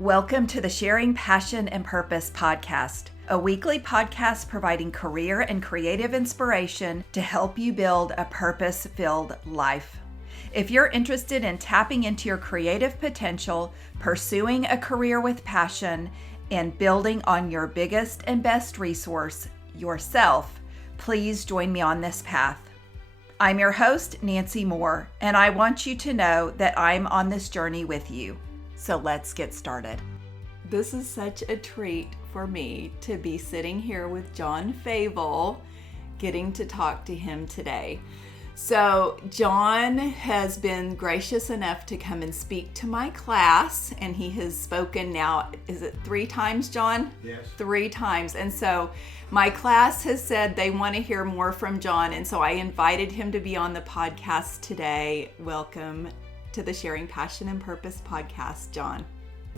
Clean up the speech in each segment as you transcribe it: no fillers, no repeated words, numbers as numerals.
Welcome to the Sharing Passion and Purpose podcast, a weekly podcast providing career and creative inspiration to help you build a purpose-filled life. If you're interested in tapping into your creative potential, pursuing a career with passion, and building on your biggest and best resource, yourself, please join me on this path. I'm your host, Nancy Moore, and I want you to know that I'm on this journey with you. So let's get started. This is such a treat for me to be sitting here with John Favell, getting to talk to him today. So John has been gracious enough to come and speak to my class, and he has spoken now, is it 3 times, John? Yes. 3 times. And so my class has said they want to hear more from John, and so I invited him to be on the podcast today. Welcome to the Sharing Passion and Purpose podcast, John.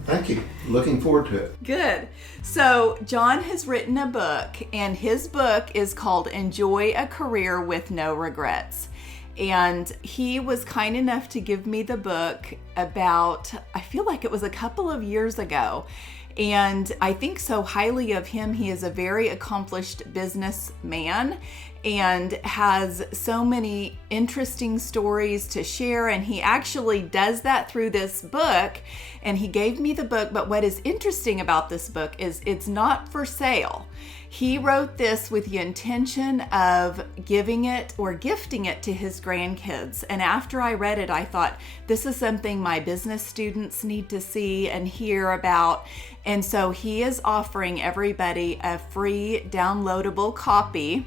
Thank you. Looking forward to it. Good. So John has written a book, and his book is called Enjoy a Career with No Regrets. And he was kind enough to give me the book about, I feel like it was a couple of years ago. And I think so highly of him. He is a very accomplished businessman and has so many interesting stories to share. And he actually does that through this book. And he gave me the book. But what is interesting about this book is it's not for sale. He wrote this with the intention of giving it or gifting it to his grandkids. And after I read it, I thought, this is something my business students need to see and hear about. And so he is offering everybody a free downloadable copy,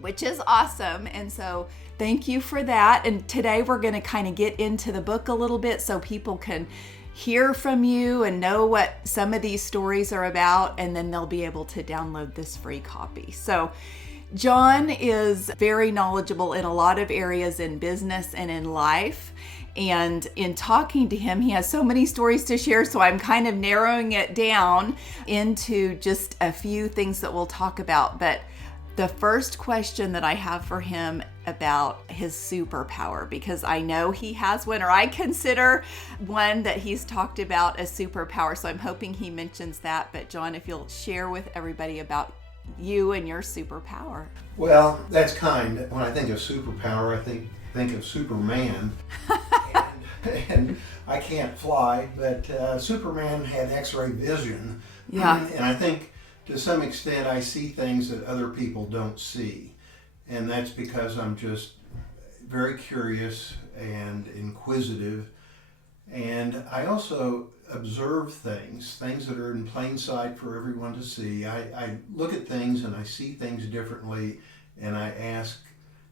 which is awesome. And so thank you for that. And today we're going to kind of get into the book a little bit so people can hear from you and know what some of these stories are about, and then they'll be able to download this free copy. So John is very knowledgeable in a lot of areas in business and in life. And in talking to him, he has so many stories to share, so I'm kind of narrowing it down into just a few things that we'll talk about. But the first question that I have for him about his superpower, because I know he has one, or I consider one that he's talked about as superpower. So I'm hoping he mentions that. But John, if you'll share with everybody about you and your superpower. Well, that's kind. When I think of superpower, I think of Superman. and I can't fly, but Superman had X-ray vision. Yeah. And I think to some extent I see things that other people don't see. And that's because I'm just very curious and inquisitive. And I also observe things that are in plain sight for everyone to see. I look at things and I see things differently, and I ask,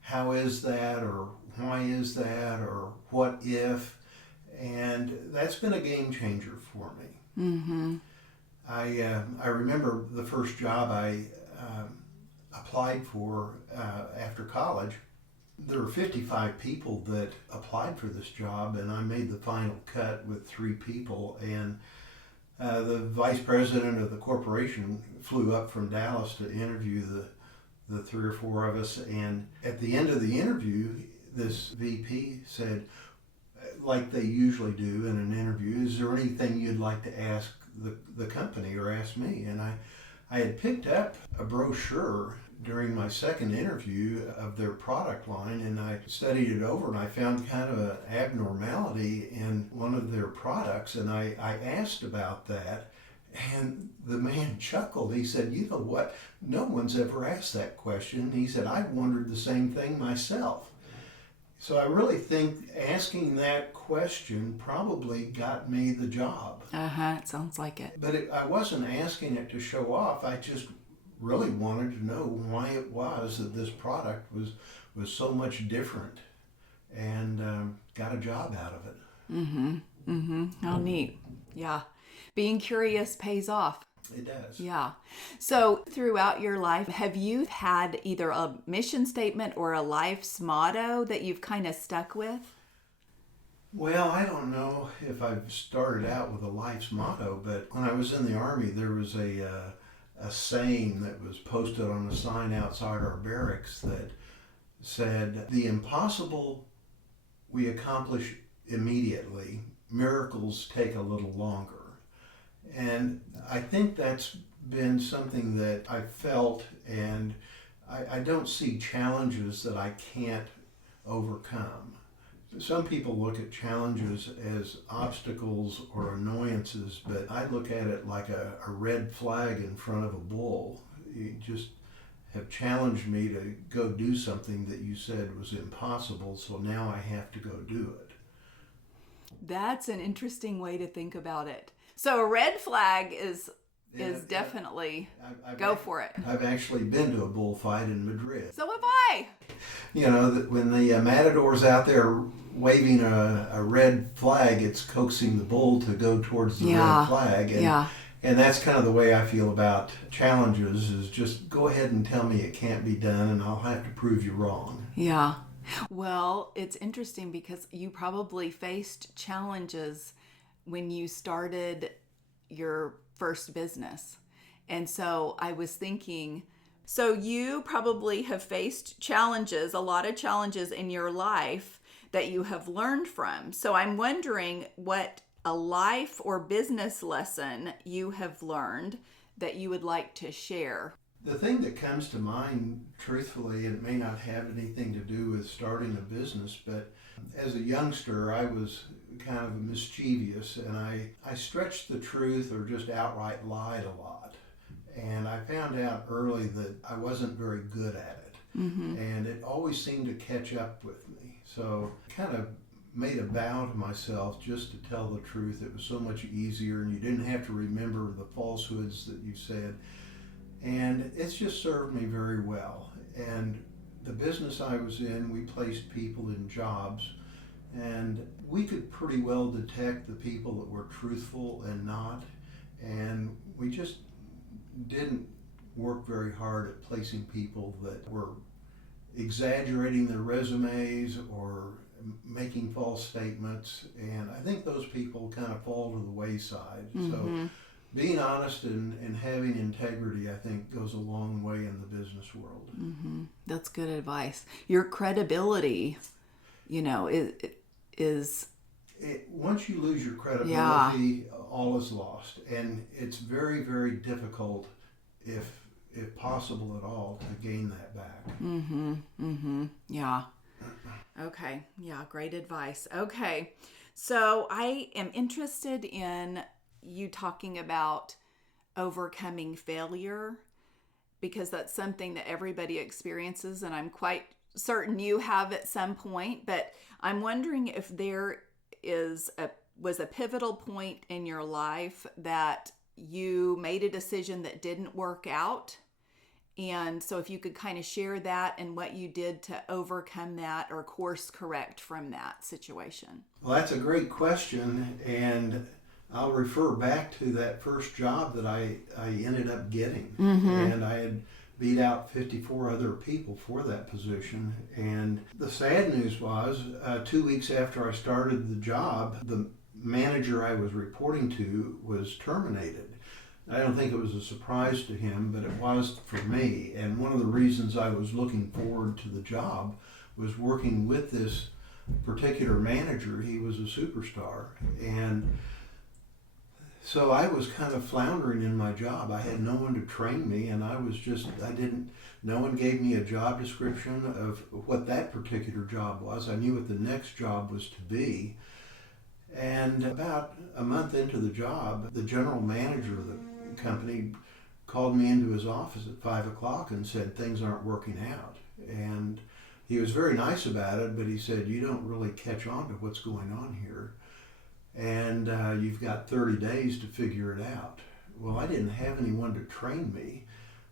how is that, or why is that, or what if? And that's been a game changer for me. Mm-hmm. I remember the first job I applied for after college. There were 55 people that applied for this job, and I made the final cut with 3 people. And the vice president of the corporation flew up from Dallas to interview the 3 or 4 of us. And at the end of the interview, this VP said, like they usually do in an interview, is there anything you'd like to ask the company or ask me? And I had picked up a brochure during my second interview of their product line, and I studied it over, and I found kind of an abnormality in one of their products, and I asked about that, and the man chuckled. He said, you know what, no one's ever asked that question. He said, I've wondered the same thing myself. So I really think asking that question probably got me the job. It sounds like it. But I wasn't asking it to show off. I just really wanted to know why it was that this product was so much different, and got a job out of it. Mm-hmm. Mm-hmm. How neat. Yeah. Being curious pays off. It does. Yeah. So throughout your life, have you had either a mission statement or a life's motto that you've kind of stuck with? Well, I don't know if I've started out with a life's motto, but when I was in the Army, there was a saying that was posted on a sign outside our barracks that said, the impossible we accomplish immediately, miracles take a little longer. And I think that's been something that I felt, and I don't see challenges that I can't overcome. Some people look at challenges as obstacles or annoyances, but I look at it like a red flag in front of a bull. You just have challenged me to go do something that you said was impossible, so now I have to go do it. That's an interesting way to think about it. So a red flag is definitely go for it. I've actually been to a bullfight in Madrid. So have I. You know, when the matador's out there waving a red flag, it's coaxing the bull to go towards the red flag. And that's kind of the way I feel about challenges, is just go ahead and tell me it can't be done, and I'll have to prove you wrong. Yeah. Well, it's interesting because you probably faced challenges when you started your first business. And so I was thinking, so you probably have faced challenges, a lot of challenges in your life that you have learned from. So I'm wondering what a life or business lesson you have learned that you would like to share. The thing that comes to mind, truthfully, it may not have anything to do with starting a business, but as a youngster, I was kind of mischievous, and I stretched the truth or just outright lied a lot. And I found out early that I wasn't very good at it. Mm-hmm. And it always seemed to catch up with me. So I kind of made a vow to myself just to tell the truth. It was so much easier, and you didn't have to remember the falsehoods that you said. And it's just served me very well. And the business I was in, we placed people in jobs, and we could pretty well detect the people that were truthful and not. And we just didn't work very hard at placing people that were exaggerating their resumes or making false statements. And I think those people kind of fall to the wayside. Mm-hmm. So being honest and having integrity, I think, goes a long way in the business world. Mm-hmm. That's good advice. Your credibility, is once you lose your credibility, all is lost. And it's very, very difficult, if possible at all, to gain that back. Mm-hmm. Mm-hmm. Yeah. Okay. Yeah, great advice. Okay. So I am interested in you talking about overcoming failure, because that's something that everybody experiences, and I'm quite certain you have at some point. But I'm wondering if there was a pivotal point in your life that you made a decision that didn't work out. And so if you could kind of share that and what you did to overcome that or course correct from that situation. Well, that's a great question. And I'll refer back to that first job that I ended up getting. Mm-hmm. And I had beat out 54 other people for that position. And the sad news was, 2 weeks after I started the job, the manager I was reporting to was terminated. I don't think it was a surprise to him, but it was for me. And one of the reasons I was looking forward to the job was working with this particular manager. He was a superstar. And so I was kind of floundering in my job. I had no one to train me, and no one gave me a job description of what that particular job was. I knew what the next job was to be. And about a month into the job, the general manager of the company called me into his office at 5 o'clock and said things aren't working out. And he was very nice about it, but he said, you don't really catch on to what's going on here. And you've got 30 days to figure it out. Well, I didn't have anyone to train me.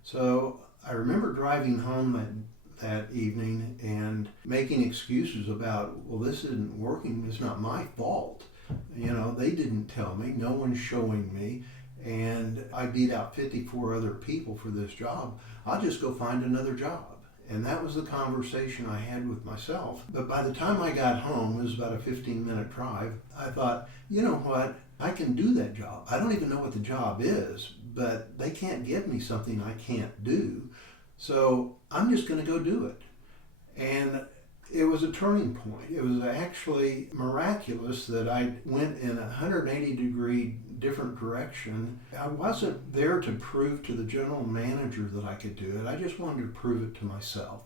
So I remember driving home that evening and making excuses about, well, this isn't working. It's not my fault. They didn't tell me. No one's showing me. And I beat out 54 other people for this job. I'll just go find another job. And that was the conversation I had with myself. But by the time I got home, it was about a 15-minute drive, I thought, you know what? I can do that job. I don't even know what the job is, but they can't give me something I can't do. So I'm just going to go do it. And It was a turning point. It was actually miraculous that I went in a 180-degree different direction. I wasn't there to prove to the general manager that I could do it. I just wanted to prove it to myself.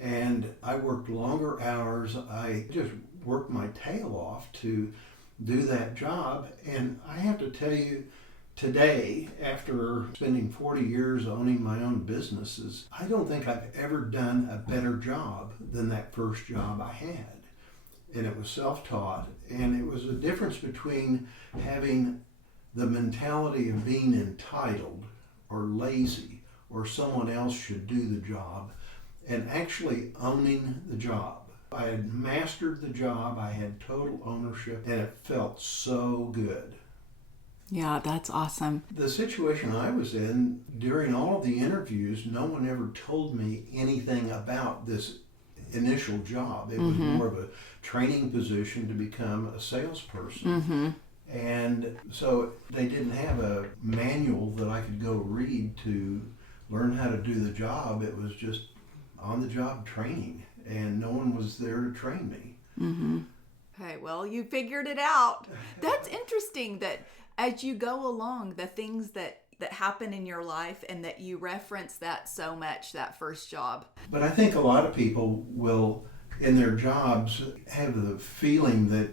And I worked longer hours. I just worked my tail off to do that job. And I have to tell you, today, after spending 40 years owning my own businesses, I don't think I've ever done a better job than that first job I had. And it was self-taught, and it was a difference between having the mentality of being entitled or lazy or someone else should do the job and actually owning the job. I had mastered the job, I had total ownership, and it felt so good. Yeah, that's awesome. The situation I was in, during all of the interviews, no one ever told me anything about this initial job. It was more of a training position to become a salesperson. And so they didn't have a manual that I could go read to learn how to do the job. It was just on-the-job training, and no one was there to train me. Okay, well, you figured it out. That's interesting that as you go along, the things that happen in your life and that you reference that so much, that first job. But I think a lot of people will, in their jobs, have the feeling that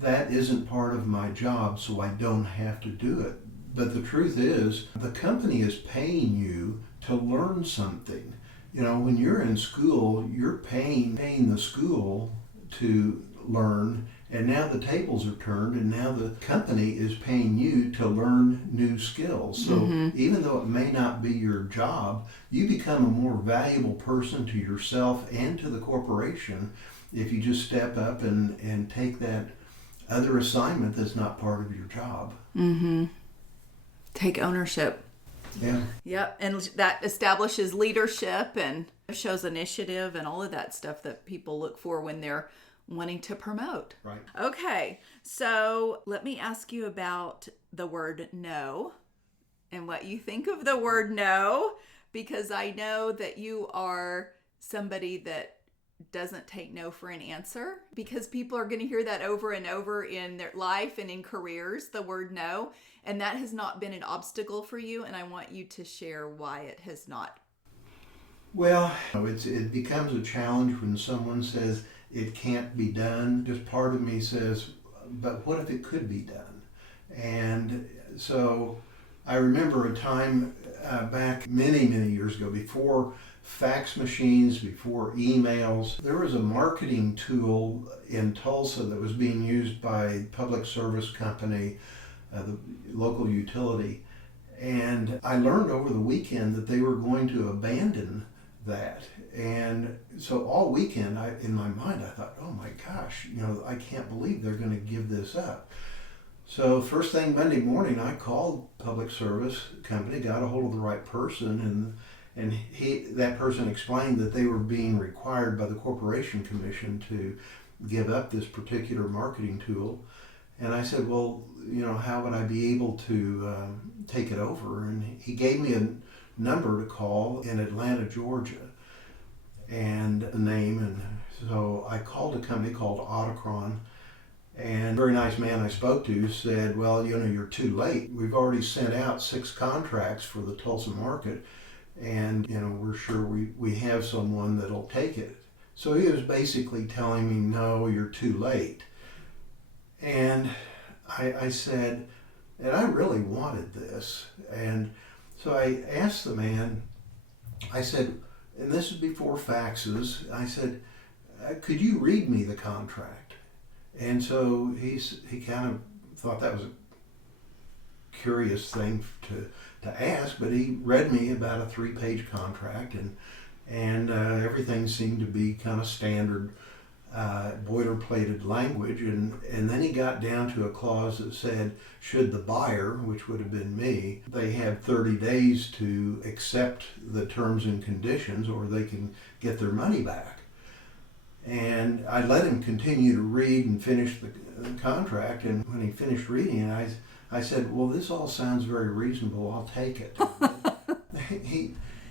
that isn't part of my job, so I don't have to do it. But the truth is, the company is paying you to learn something. You know, when you're in school, you're paying the school to learn, and now the tables are turned, and now the company is paying you to learn new skills. So even though it may not be your job, you become a more valuable person to yourself and to the corporation if you just step up and take that other assignment that's not part of your job. Take ownership. Yeah. Yep, and that establishes leadership and shows initiative and all of that stuff that people look for when they're wanting to promote. Right. Okay, so let me ask you about the word no and what you think of the word no, because I know that you are somebody that doesn't take no for an answer, because people are going to hear that over and over in their life and in careers, the word no, and that has not been an obstacle for you, and I want you to share why it has not. Well, it becomes a challenge when someone says it can't be done. Just part of me says, but what if it could be done? And so I remember a time back many years ago, before fax machines, before emails, there was a marketing tool in Tulsa that was being used by a public service company, the local utility. And I learned over the weekend that they were going to abandon that. And so all weekend, in my mind, I thought, oh my gosh, I can't believe they're going to give this up. So first thing Monday morning, I called public service company, got a hold of the right person, and that person explained that they were being required by the Corporation Commission to give up this particular marketing tool. And I said, well, how would I be able to take it over? And he gave me a number to call in Atlanta, Georgia, and a name. And so I called a company called Autocron. And a very nice man I spoke to said, well, you're too late. We've already sent out 6 contracts for the Tulsa market, and we're sure we have someone that'll take it. So he was basically telling me, no, you're too late. And I said, and I really wanted this. And so I asked the man, I said, and this is before faxes, I said, could you read me the contract? And so he kind of thought that was a curious thing to ask, but he read me about a 3-page contract, and everything seemed to be kind of standard boilerplated language, and then he got down to a clause that said, should the buyer, which would have been me, they have 30 days to accept the terms and conditions, or they can get their money back. And I let him continue to read and finish the contract, and when he finished reading it, I said, well, this all sounds very reasonable, I'll take it.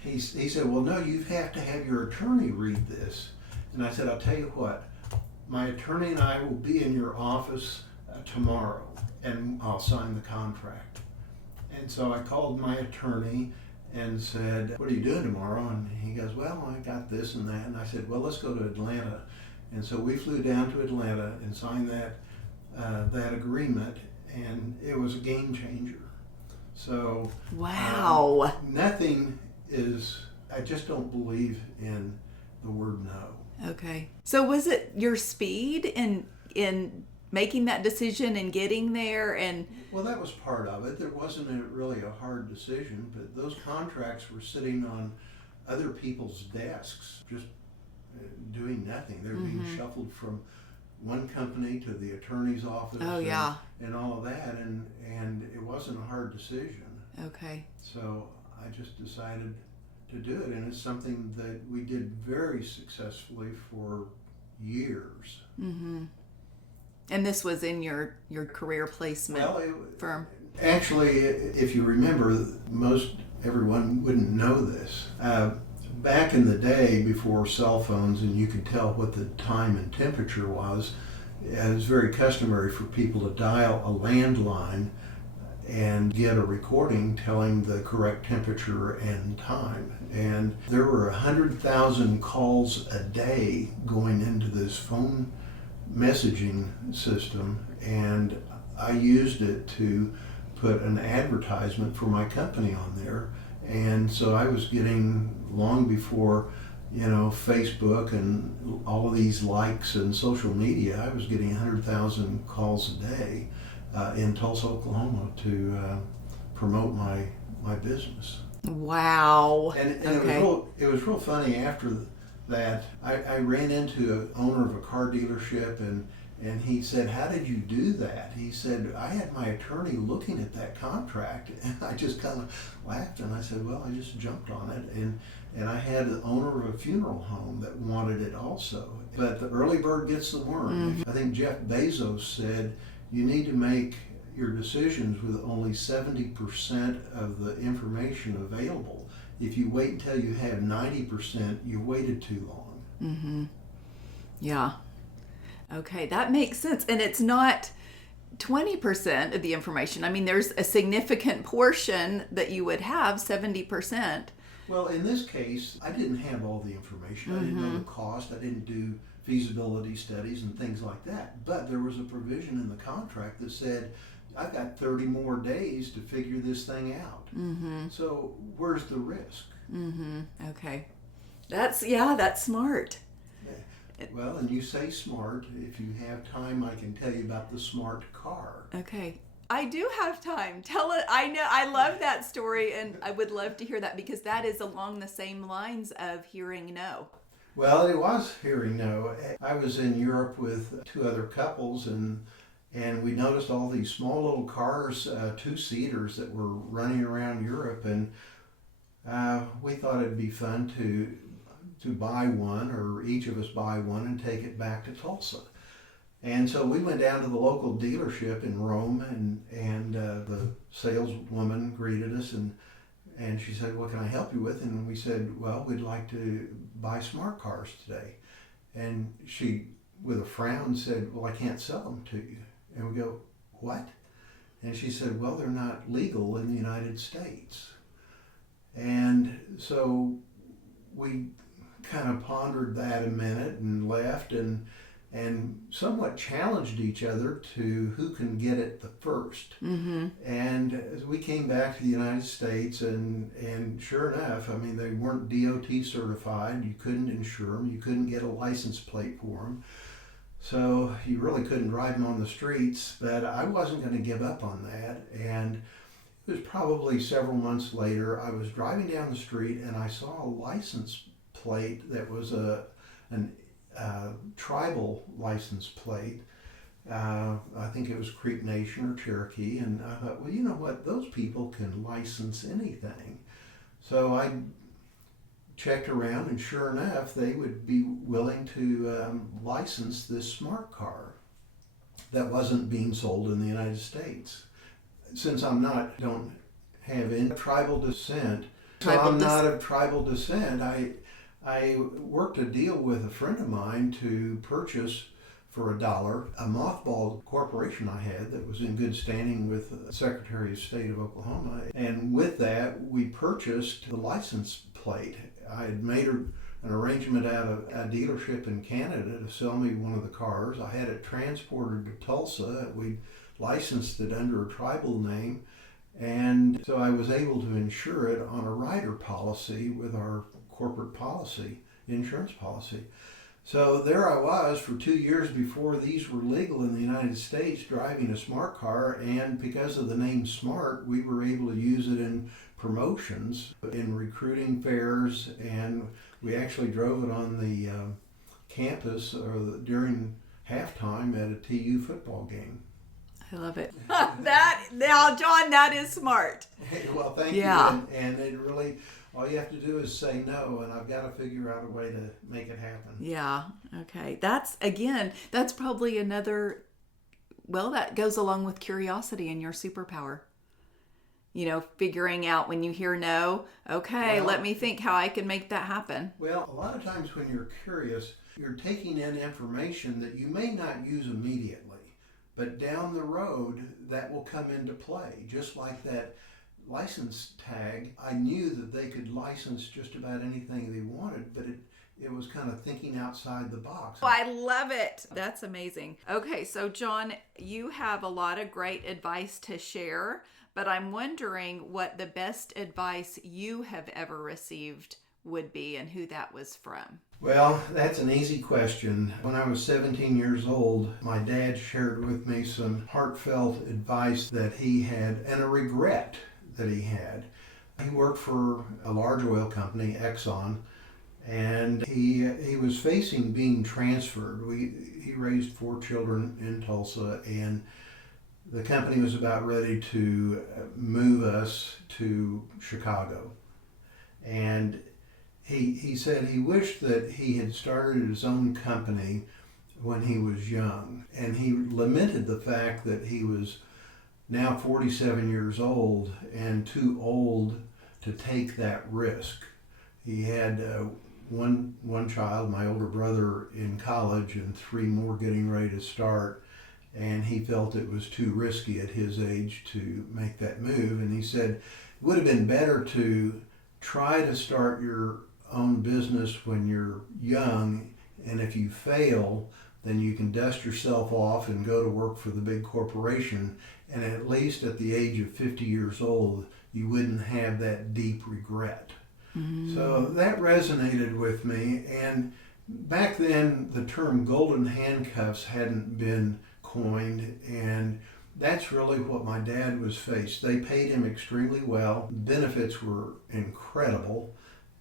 He said, well, no, you have to have your attorney read this. And I said, I'll tell you what, my attorney and I will be in your office tomorrow, and I'll sign the contract. And so I called my attorney and said, what are you doing tomorrow? And he goes, well, I got this and that. And I said, well, let's go to Atlanta. And so we flew down to Atlanta and signed that agreement, and it was a game changer. So wow, nothing is, I just don't believe in the word no. Okay. So was it your speed in making that decision and getting there? And well, that was part of it. There wasn't really a hard decision, but those contracts were sitting on other people's desks, just doing nothing. They were being shuffled from one company to the attorney's office. Oh, yeah. And all of that, and it wasn't a hard decision. Okay. So I just decided to do it, and it's something that we did very successfully for years. Mm-hmm. And this was in your career placement firm? Actually, if you remember, most everyone wouldn't know this. Back in the day, before cell phones, and you could tell what the time and temperature was, it was very customary for people to dial a landline and get a recording telling the correct temperature and time. And there were 100,000 calls a day going into this phone messaging system, and I used it to put an advertisement for my company on there. And so I was getting, long before Facebook and all of these likes and social media, I was getting 100,000 calls a day in Tulsa, Oklahoma to promote my business. Wow. And okay. it was real funny after that. I ran into an owner of a car dealership, and he said, how did you do that? He said, I had my attorney looking at that contract, and I just kind of laughed, and I said, well, I just jumped on it. And I had the owner of a funeral home that wanted it also. But the early bird gets the worm. I think Jeff Bezos said, you need to make your decisions with only 70% of the information available. If you wait until you have 90%, you waited too long. Mm-hmm. Yeah. Okay, that makes sense. And it's not 20% of the information. I mean, there's a significant portion that you would have, 70%. Well, in this case, I didn't have all the information. I didn't know the cost. I didn't do feasibility studies and things like that. But there was a provision in the contract that said, I've got 30 more days to figure this thing out. So where's the risk? Okay. That's smart. Well, and you say smart. If you have time, I can tell you about the smart car. Okay. I do have time. Tell it. I know. I love that story, and I would love to hear that, because that is along the same lines of hearing no. Well, it was hearing no. I was in Europe with two other couples, and we noticed all these small little cars, two-seaters, that were running around Europe, and we thought it'd be fun to buy one, or each of us buy one, and take it back to Tulsa. And so we went down to the local dealership in Rome, and the saleswoman greeted us, and she said, what can I help you with? And we said, well, we'd like to buy smart cars today. And she, with a frown, said, well, I can't sell them to you. And we go, what? And she said, well, they're not legal in the United States. And so we kind of pondered that a minute and left, and somewhat challenged each other to who can get it the first. And as we came back to the United States, and sure enough, I mean, they weren't DOT certified. You couldn't insure them. You couldn't get a license plate for them. So you really couldn't drive them on the streets, but I wasn't going to give up on that. And it was probably several months later, I was driving down the street, and I saw a license plate that was a tribal license plate. I think it was Creek Nation or Cherokee, and I thought, well, you know what, those people can license anything. So I checked around, and sure enough, they would be willing to license this smart car that wasn't being sold in the United States. Since don't have any tribal descent, I I worked a deal with a friend of mine to purchase for $1 a mothballed corporation I had that was in good standing with the Secretary of State of Oklahoma. And with that, we purchased the license plate. I had made an arrangement out of a dealership in Canada to sell me one of the cars. I had it transported to Tulsa. We licensed it under a tribal name. And so I was able to insure it on a rider policy with our corporate policy, insurance policy. So there I was for 2 years before these were legal in the United States, driving a smart car, and because of the name Smart, we were able to use it in promotions, in recruiting fairs, and we actually drove it on the campus during halftime at a TU football game. I love it. Now, John, that is smart. Well, thank you. And it really, all you have to do is say no, and I've got to figure out a way to make it happen. Yeah. Okay. That's probably another, well, that goes along with curiosity and your superpower. Figuring out when you hear no, okay, let me think how I can make that happen. Well, a lot of times when you're curious, you're taking in information that you may not use immediately. But down the road, that will come into play. Just like that license tag, I knew that they could license just about anything they wanted, but it was kind of thinking outside the box. Oh, I love it. That's amazing. Okay, so John, you have a lot of great advice to share, but I'm wondering what the best advice you have ever received would be and who that was from. Well, that's an easy question. When I was 17 years old, my dad shared with me some heartfelt advice that he had and a regret that he had. He worked for a large oil company, Exxon, and he was facing being transferred. He raised 4 children in Tulsa, and the company was about ready to move us to Chicago. And he said he wished that he had started his own company when he was young. And he lamented the fact that he was now 47 years old and too old to take that risk. He had one child, my older brother, in college and 3 more getting ready to start. And he felt it was too risky at his age to make that move. And he said it would have been better to try to start your own business when you're young, and if you fail, then you can dust yourself off and go to work for the big corporation, and at least at the age of 50 years old, you wouldn't have that deep regret. Mm-hmm. So that resonated with me, and back then the term golden handcuffs hadn't been coined, and that's really what my dad was faced. They paid him extremely well. Benefits were incredible.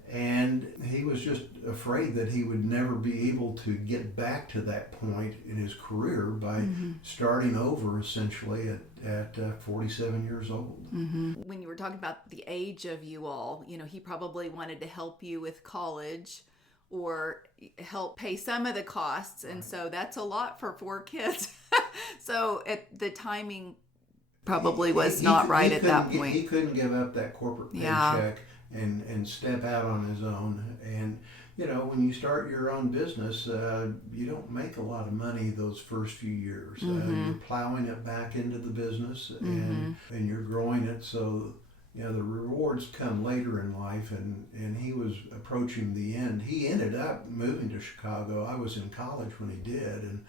And he was just afraid that he would never be able to get back to that point in his career by starting over essentially at 47 years old. Mm-hmm. When you were talking about the age of you all, he probably wanted to help you with college or help pay some of the costs. And so that's a lot for 4 kids. So the timing probably was not right at that point. He couldn't give up that corporate paycheck. And step out on his own. And when you start your own business, you don't make a lot of money those first few years. You're plowing it back into the business, and you're growing it. So the rewards come later in life. And he was approaching the end. He ended up moving to Chicago. I was in college when he did,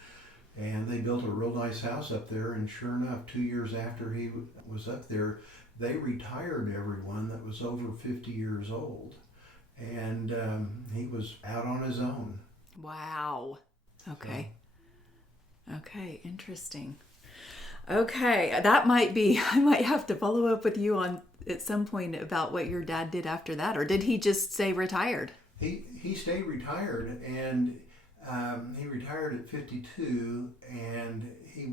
and they built a real nice house up there. And sure enough, 2 years after he was up there, they retired everyone that was over 50 years old. And he was out on his own. Wow. Okay. Okay, interesting. Okay, I might have to follow up with you on at some point about what your dad did after that. Or did he just stay retired? He stayed retired, and he retired at 52, and he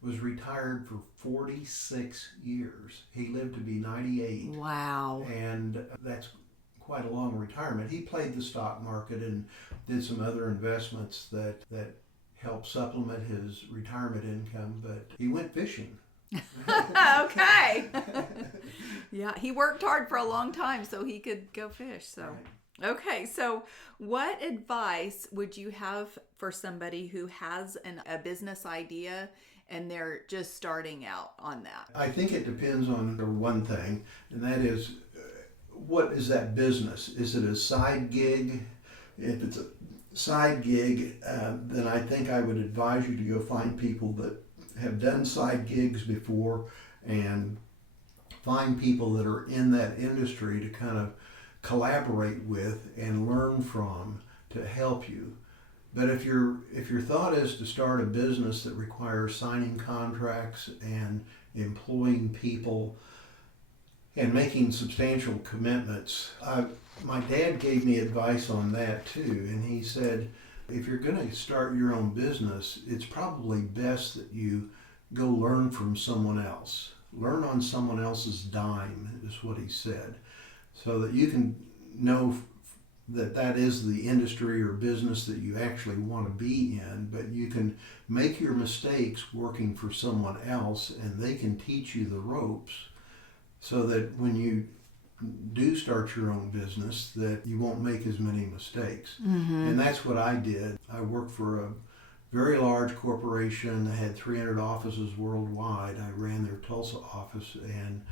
was retired for 46 years. He lived to be 98. Wow. And that's quite a long retirement. He played the stock market and did some other investments that helped supplement his retirement income, but he went fishing. Okay. Yeah, he worked hard for a long time so he could go fish. So, right. Okay, so what advice would you have for somebody who has a business idea and they're just starting out on that? I think it depends on the one thing, and that is what is that business? Is it a side gig? If it's a side gig, then I think I would advise you to go find people that have done side gigs before and find people that are in that industry to kind of collaborate with and learn from to help you. But if your thought is to start a business that requires signing contracts and employing people and making substantial commitments, my dad gave me advice on that too, and he said, if you're going to start your own business, it's probably best that you go learn from someone else. Learn on someone else's dime, is what he said, so that you can know that that is the industry or business that you actually want to be in, but you can make your mistakes working for someone else and they can teach you the ropes so that when you do start your own business that you won't make as many mistakes. Mm-hmm. And that's what I did. I worked for a very large corporation that had 300 offices worldwide. I ran their Tulsa office and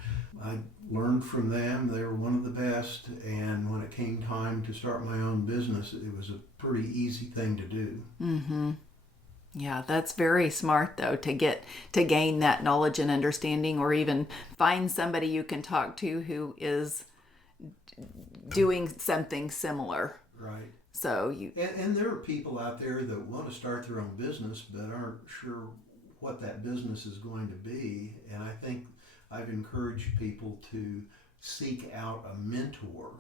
I learned from them. They were one of the best, and when it came time to start my own business, it was a pretty easy thing to do. Mm-hmm. Yeah, that's very smart though, to gain that knowledge and understanding, or even find somebody you can talk to who is doing something similar. Right. So and there are people out there that want to start their own business but aren't sure what that business is going to be. And I think I've encouraged people to seek out a mentor,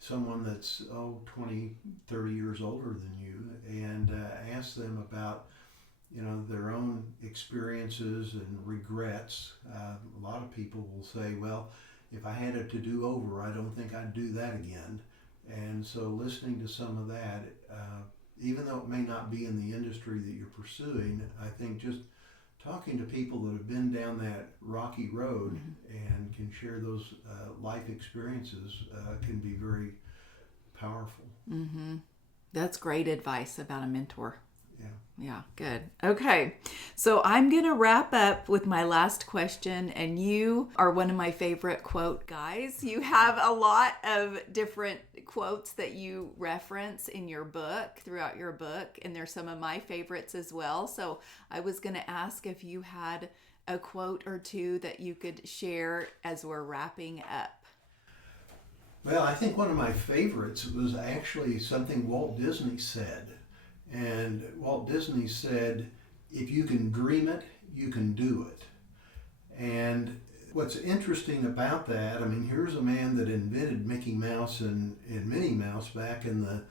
someone that's 20, 30 years older than you, and ask them about their own experiences and regrets. A lot of people will say, well, if I had it to do over, I don't think I'd do that again. And so listening to some of that, even though it may not be in the industry that you're pursuing, I think just talking to people that have been down that rocky road mm-hmm. and can share those life experiences can be very powerful. Mm-hmm. That's great advice about a mentor. Yeah. Yeah, good. Okay, so I'm going to wrap up with my last question, and you are one of my favorite quote guys. You have a lot of different quotes that you reference in your book, throughout your book, and they're some of my favorites as well. So I was going to ask if you had a quote or two that you could share as we're wrapping up. Well, I think one of my favorites was actually something Walt Disney said. And Walt Disney said, if you can dream it, you can do it. And what's interesting about that, I mean, here's a man that invented Mickey Mouse and Minnie Mouse back in the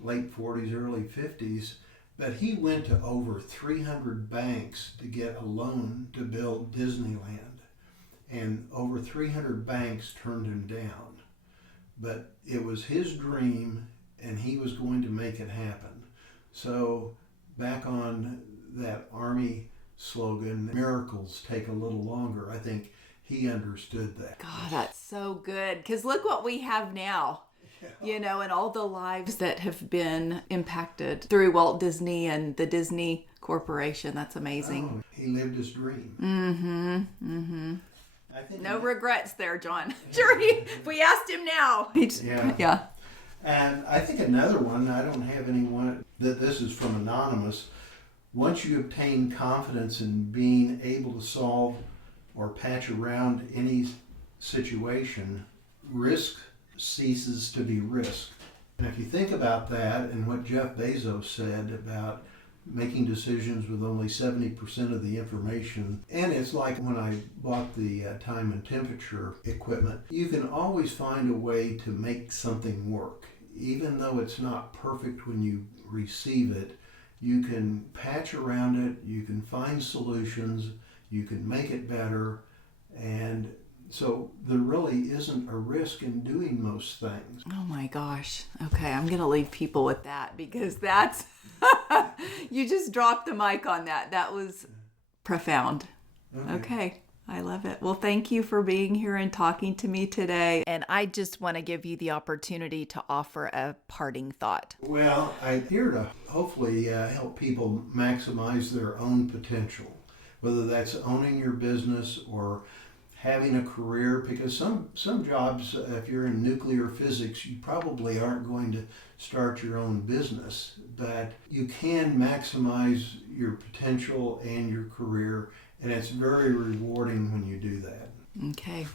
late 40s, early 50s, but he went to over 300 banks to get a loan to build Disneyland. And over 300 banks turned him down. But it was his dream, and he was going to make it happen. So back on that Army slogan, miracles take a little longer, I think he understood that. God, that's so good. Because look what we have now, yeah. And all the lives that have been impacted through Walt Disney and the Disney Corporation. That's amazing. Oh, he lived his dream. Mm-hmm. Mm-hmm. I think no regrets there, John. Sure, if we asked him now. Yeah. And I think another one, I don't have anyone, that this is from Anonymous. Once you obtain confidence in being able to solve or patch around any situation, risk ceases to be risk. And if you think about that and what Jeff Bezos said about making decisions with only 70% of the information, and it's like when I bought the time and temperature equipment, you can always find a way to make something work. Even though it's not perfect when you receive it, you can patch around it, you can find solutions, you can make it better, and so there really isn't a risk in doing most things. Oh my gosh. Okay, I'm going to leave people with that because that's, you just dropped the mic on that. That was profound. Okay, I love it. Well, thank you for being here and talking to me today. And I just want to give you the opportunity to offer a parting thought. Well, I'm here to hopefully help people maximize their own potential, whether that's owning your business or having a career, because some jobs, if you're in nuclear physics, you probably aren't going to start your own business, but you can maximize your potential and your career, and it's very rewarding when you do that. Okay.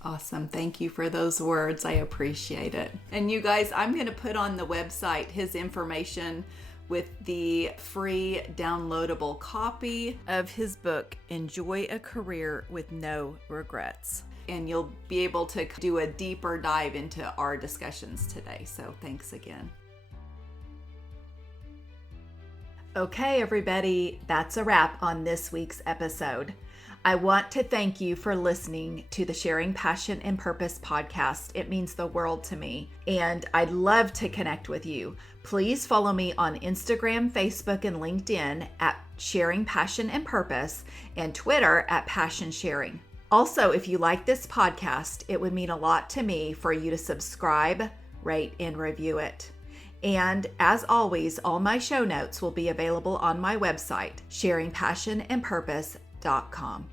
Awesome. Thank you for those words. I appreciate it. And you guys, I'm going to put on the website his information with the free downloadable copy of his book, Enjoy a Career with No Regrets. And you'll be able to do a deeper dive into our discussions today. So thanks again. Okay, everybody, that's a wrap on this week's episode. I want to thank you for listening to the Sharing Passion and Purpose podcast. It means the world to me, and I'd love to connect with you. Please follow me on Instagram, Facebook, and LinkedIn at Sharing Passion and Purpose, and Twitter at Passion Sharing. Also, if you like this podcast, it would mean a lot to me for you to subscribe, rate, and review it. And as always, all my show notes will be available on my website, sharingpassionandpurpose.com.